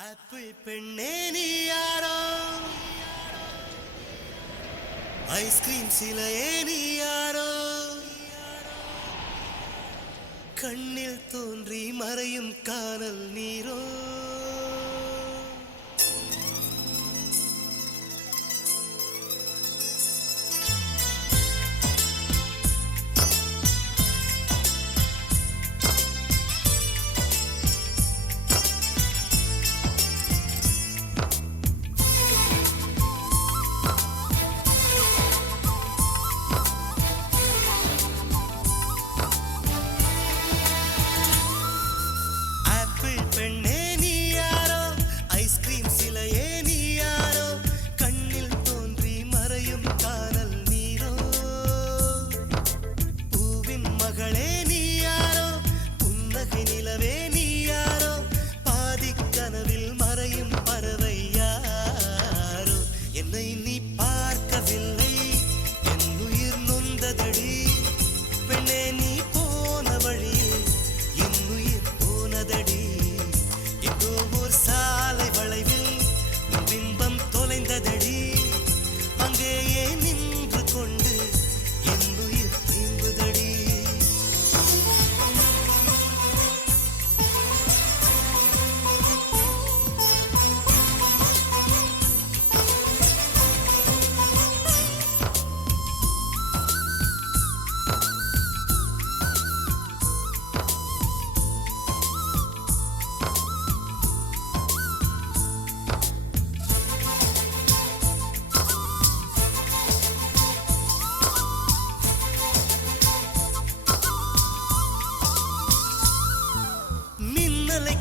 Apple பெண்ணே நீ யாரோ, ஐஸ்கிரீம் சிலையே நீ யாரோ, கண்ணில் தோன்றி மறையும் காணல் நீரோ.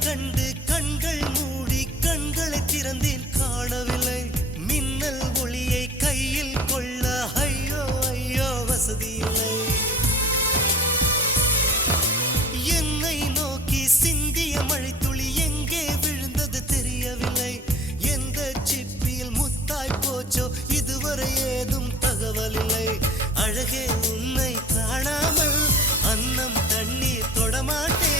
கண்டு கண்கள் மூடி கண்களை திறந்தேன், காணவில்லை மின்னல் ஒளியை கையில் கொள்ள. ஐயோ ஐயோ வசதி இல்லை. என்னை நோக்கி சிந்திய மழைத்துளி எங்கே விழுந்தது தெரியவில்லை. எந்த சிப்பியில் முத்தாய் போச்சோ இதுவரை ஏதும் தகவல் இல்லை. அழகே உன்னை காணாமல் அன்னம் தண்ணீர் தொடமாட்டேன்.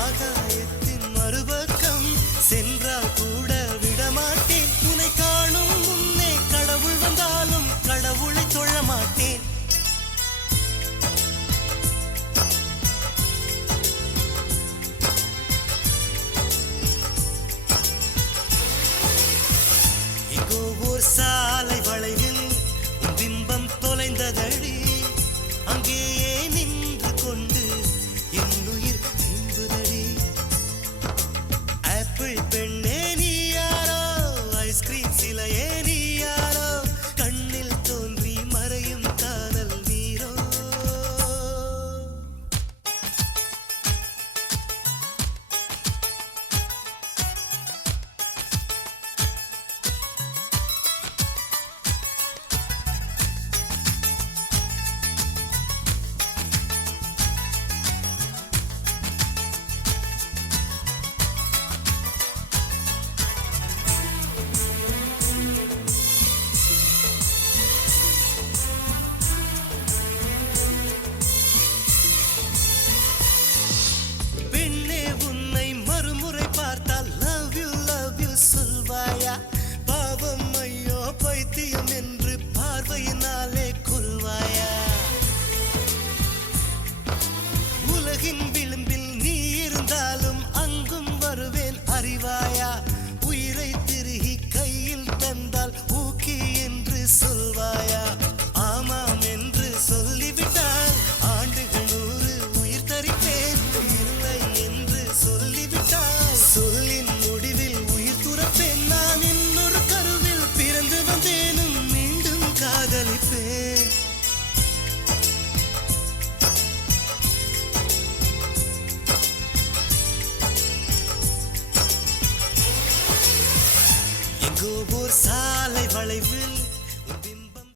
ஆகாயத்தின் மறுபக்கம் சென்றால் கூட விடமாட்டேன். உன்னை காணும் முன்னே கடவுள் வந்தாலும் கடவுளை தொழ மாட்டேன். எங்கோ ஓர் சாலை வளைவில் உன் பிம்பம் தொலைந்ததடி. அங்கேயே நின்று கொண்டு என் உயிர் நீங்குதடி. ஆப்பிள் பெண்ணே நீ யாரோ, ஐஸ்கிரீம் சிலையே நீ யாரோ, கண்ணில் தோன்றி மறையும் காதல் நீரோ. பாவம் ஐயோ பைத்தியம் என்று பார்வையினாலே கொல்வாயா? உலகின் விளிம்பில் நீ இருந்தாலும் அங்கும் வருவேன் அறிவாயா? உயிரை திருகி கையில் தந்தால் ஊக்கி என்று சொல்வாயா? ஆமாம் என்று சொல்லிவிட்டால் ஆண்டுகள் 100 உயிர் தரிப்பேன். இல்லை என்று சொல்லிவிட்டால் சொல்லின் முடிவில் உயிர் துறப்பேன். நான் இன்னொரு கருவில் பிறந்து வந்தேனும் மீண்டும் காதலிப்பேன். எங்கோ ஓர் சாலை வளைவில்